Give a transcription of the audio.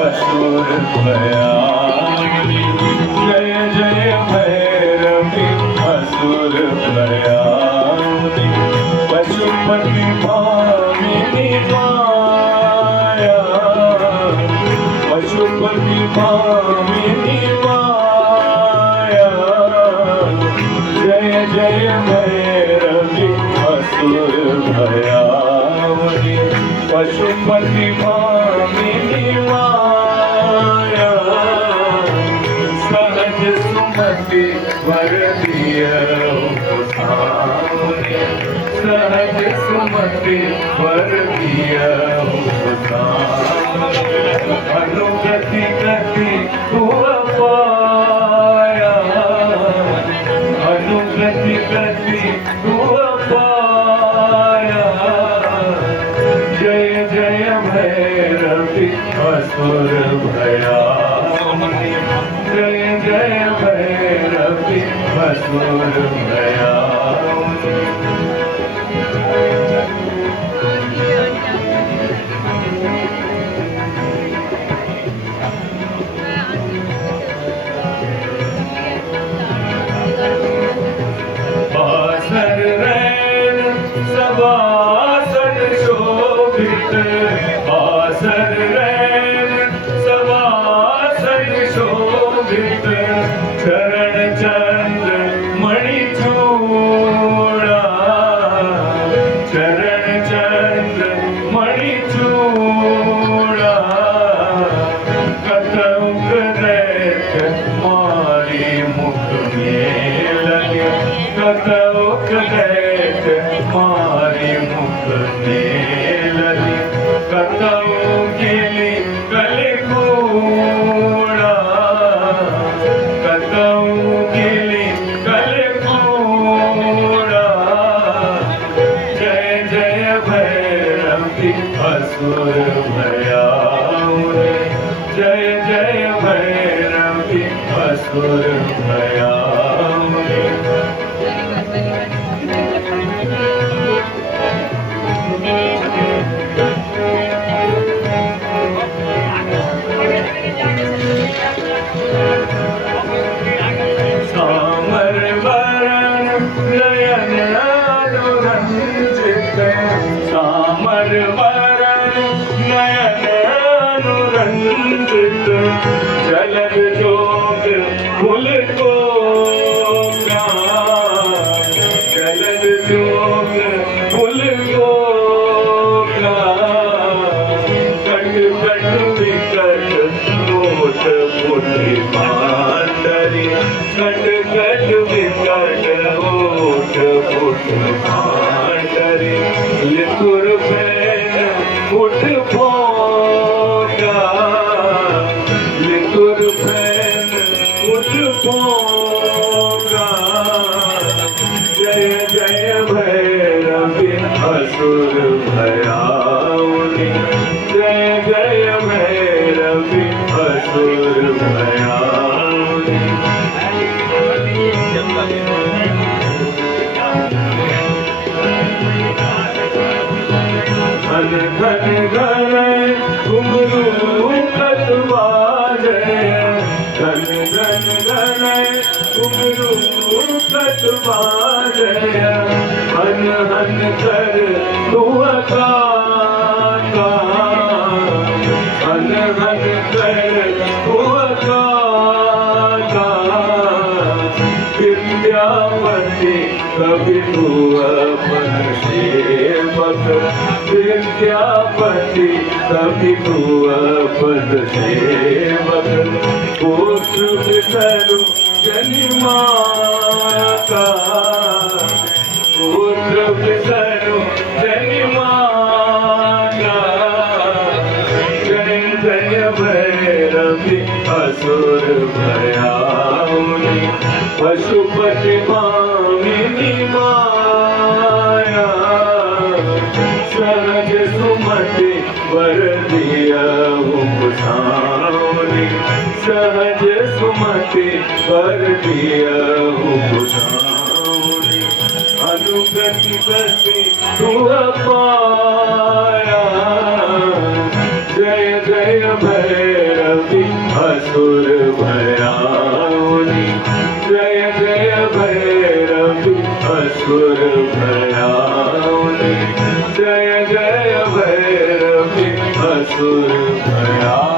असुर भयावनी जय जय भैरवी असुर भयावनी पशुपति भामिनी माया पशुपति भामिनी माया जय जय भैरवी असुर भयावनी पशुपति भामिनी माया सहज सुमति वर दियौ सामने सहज सुमति वर दियौ सामने अनुगति गति हुआ पाया अनुगति गति हुआ पाया जय जय भैरवी असुर भयावनी जय जय भैरवी असुर भयावनी बासर रैन सवासन शोभित बासर रैन सवासन शोभित चरण चंद्र मणिचूड़ा चरण चंद्र मणिचूड़ा कतौक दैत मारी मुख में लगे कतौक दैत मारी मुख में लगे कतौ गिली कलकूड़ा कतौ गिली कलकूड़ा जय जय भैरवी असुर भयावनी जय जय भैरवी असुर भयावनी सामर वरण नयन अनुरंजित सामर वरण नयन अनुरंजित जलद जोग फुल को जलद जोग फुल को कट कट विकट कोट पुटी मांडरी कट कट विकट ओठ पुट मांडरी लिखुर फैन उठ पोगा लिखुर फैन उठ पोगा जय जय भैरवी असुर भयावनी जय जय भैरवी असुर भयावनी घन घन घन घुंघरू कटवाजे घन घन घन घुंघरू कटवाजे हन हन कर हुआ काका हन हन कर हुआ काका विद्यापति कभी हुआ मन सेवक विद्यापति कभी हुआ पद सेवक पुत्र विसरु जनि माता पुत्र विसरु जनि माता जय जय भैरवी असुर भयावनी पशुपति भामिनी माया सहज सुमति वर दियौ सामने सहज सुमति वर दियौ सामने अनुगति गति तू पाया जय जय भैरवी असुर भयाउनि जय जय भैरवी असुर भया